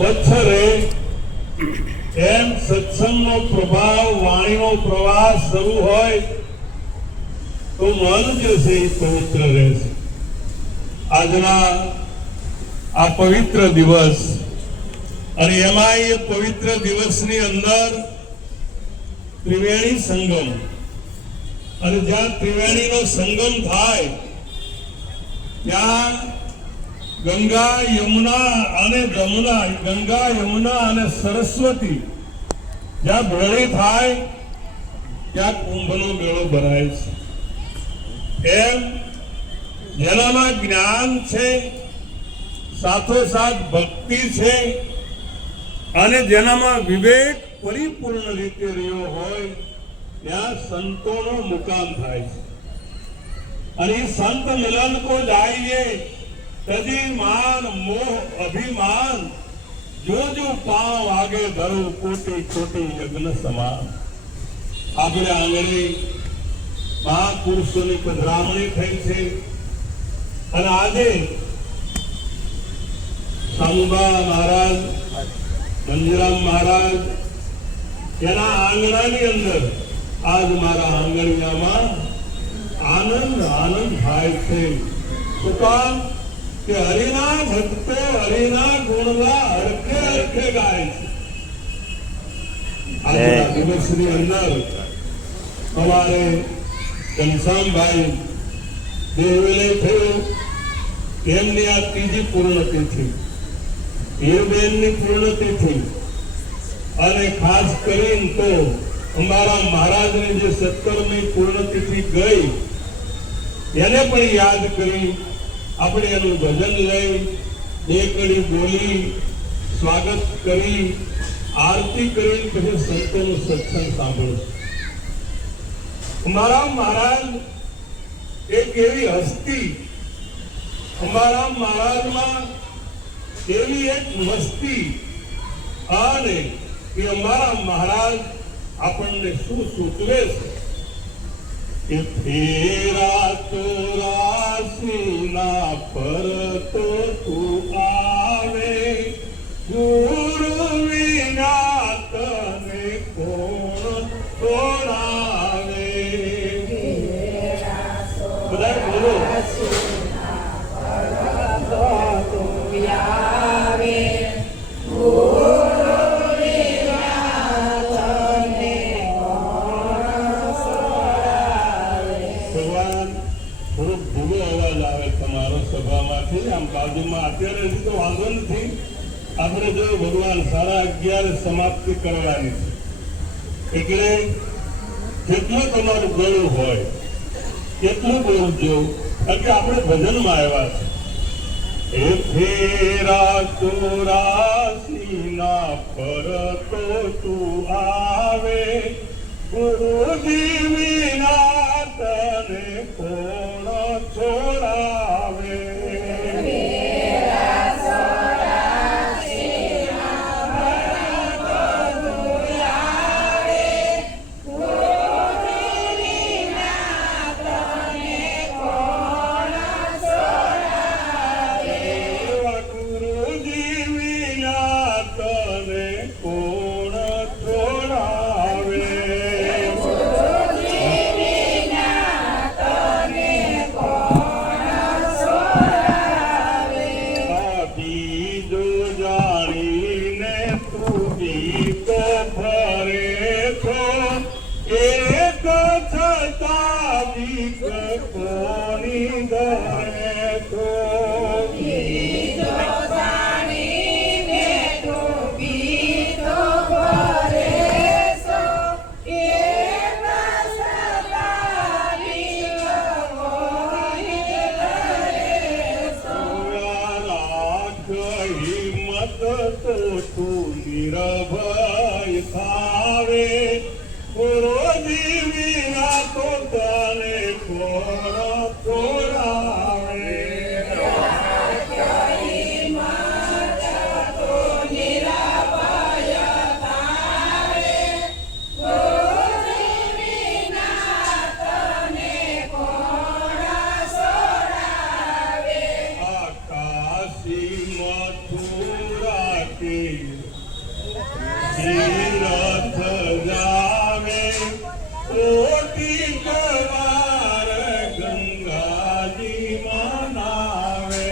સ્વચ્છ રહે એમ સત્સંગનો પ્રભાવ, વાણીનો પ્રવાહ શરૂ હોય તો મન જે છે એ પવિત્ર રહેશે. આજના આ પવિત્ર દિવસ અને એમાં એ પવિત્ર દિવસની અંદર ત્રિવેણી સંગમ, અને જ્યાં ત્રિવેણીનો સંગમ થાય ત્યાં ગંગા યમુના અને જમુના, ગંગા યમુના અને સરસ્વતી જ્યાં ભેળી થાય ત્યાં કુંભનો મેળો ભરાય છે. એમ જેનામાં જ્ઞાન છે, સાથોસાથ ભક્તિ છે, અને જેનામાં વિવેક પરિપૂર્ણ રીતે રહ્યો હોય ત્યાં સંતોનો મુકામ થાય છે. અને સંત મિલન કો જાઈએ તજી માન મોહ અભિમાન, જો જો પાવ આગે ધરો કોટી કોટી યજ્ઞ સમાન. આપણે આંગણે મહાપુરુષોની પધરામણી થઈ છે, અને આજે સામુબા મહારાજ, મંજરામ મહારાજ એના આંગણાની અંદર આજ મારા આંગણિયામાં આનંદ આનંદ થાય છે. શું કામ કે હરિના ભક્તો હરિના ગુણલા હરખે હરખે ગાય છે. આજના દિવસની અંદર અમારે ઘનશ્યામભાઈ દેવલે થયું, એમની આ ત્રીજી પૂર્ણતિથિ, હીરબેનની પૂર્ણતિથિ, અને ખાસ કરીને તો અમારા મહારાજની જે 17મી પૂર્ણતિથિ ગઈ એને પણ યાદ કરી આપણે એનું ભજન લઈ, બે કડી બોલી, સ્વાગત કરી, આરતી કરી, પછી સંતોનું સત્સંગ સાંભળ્યું. અમારા મહારાજ એક એવી હસ્તી, અમારા મહારાજમાં એવી એક મસ્તી, અને એ અમારા મહારાજ આપણને શું સૂચવે છે કે ફેરા ચોરાસીના પર તો તું આવે, ગુરુ વિના તને કોણ છોડાવે. બધા બોલો. આમ બાજુમાં અત્યારે તો વાંધો નથી, આપણે જો ભગવાન 11:30 સમાપ્તિ કરવાની છે, એટલે જેટલું તમારું ગળું હોય એટલું બોલજો, કારણ કે આપણે ભજનમાં આવ્યા છે. એ ફેરા ચોરાસીના પર તો તું આવે, ગુરુજી વિના તને કોણ છોડાવે. કે તીરથ જાવે કોટી કવાર ગંગાજી મનાવે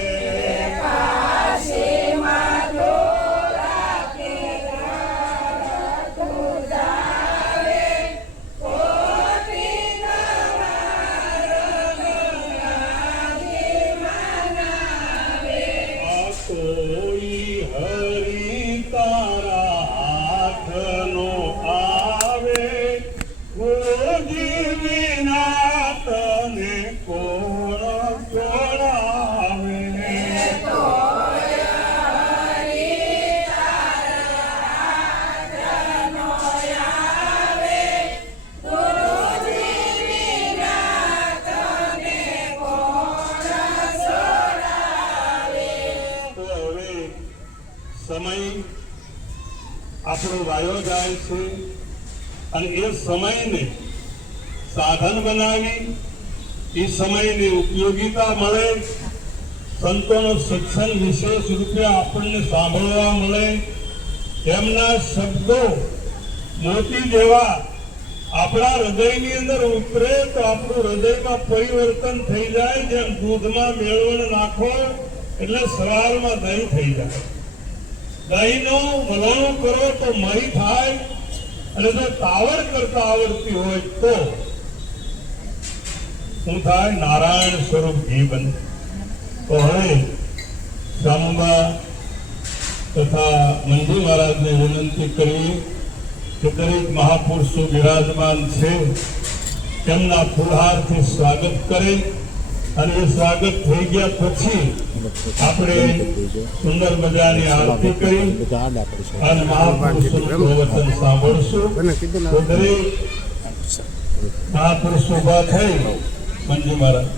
કોઈ હરી તારા હાથનો આવે ગોજી વિના તને કોણ જોડાવે સમય આપણો વાયો જાય છે અને એ સમયને સાધન બનાવી એ સમયની ઉપયોગિતા મળે સંતોનો સત્સંગ વિશેષ રૂપે આપણને સાંભળવા મળે એમના શબ્દો મોતી જેવા આપણા હૃદયની અંદર ઉતરે તો આપણું હૃદયમાં પરિવર્તન થઈ જાય જેમ દૂધમાં મેળવણ નાખો એટલે સવારમાં દહીં થઈ જાય દહીંનો વલણો કરો તો મહી થાય અને જો તાવડ કરતા આવડતી હોય તો શું થાય નારાયણ સ્વરૂપ ઘી બને તો હવે શ્યામબા તથા મંજી મહારાજને વિનંતી કરી કે દરેક મહાપુરુષો બિરાજમાન છે તેમના ફૂલહારથી સ્વાગત કરે અને એ સ્વાગત થઈ ગયા પછી આપણે સુંદર મજાની આરતી કરી અને મહાપુરુષોનું પ્રવચન સાંભળશું તો દરેક મહાપુરુષો ઉભા થઈ મંજી મહારાજ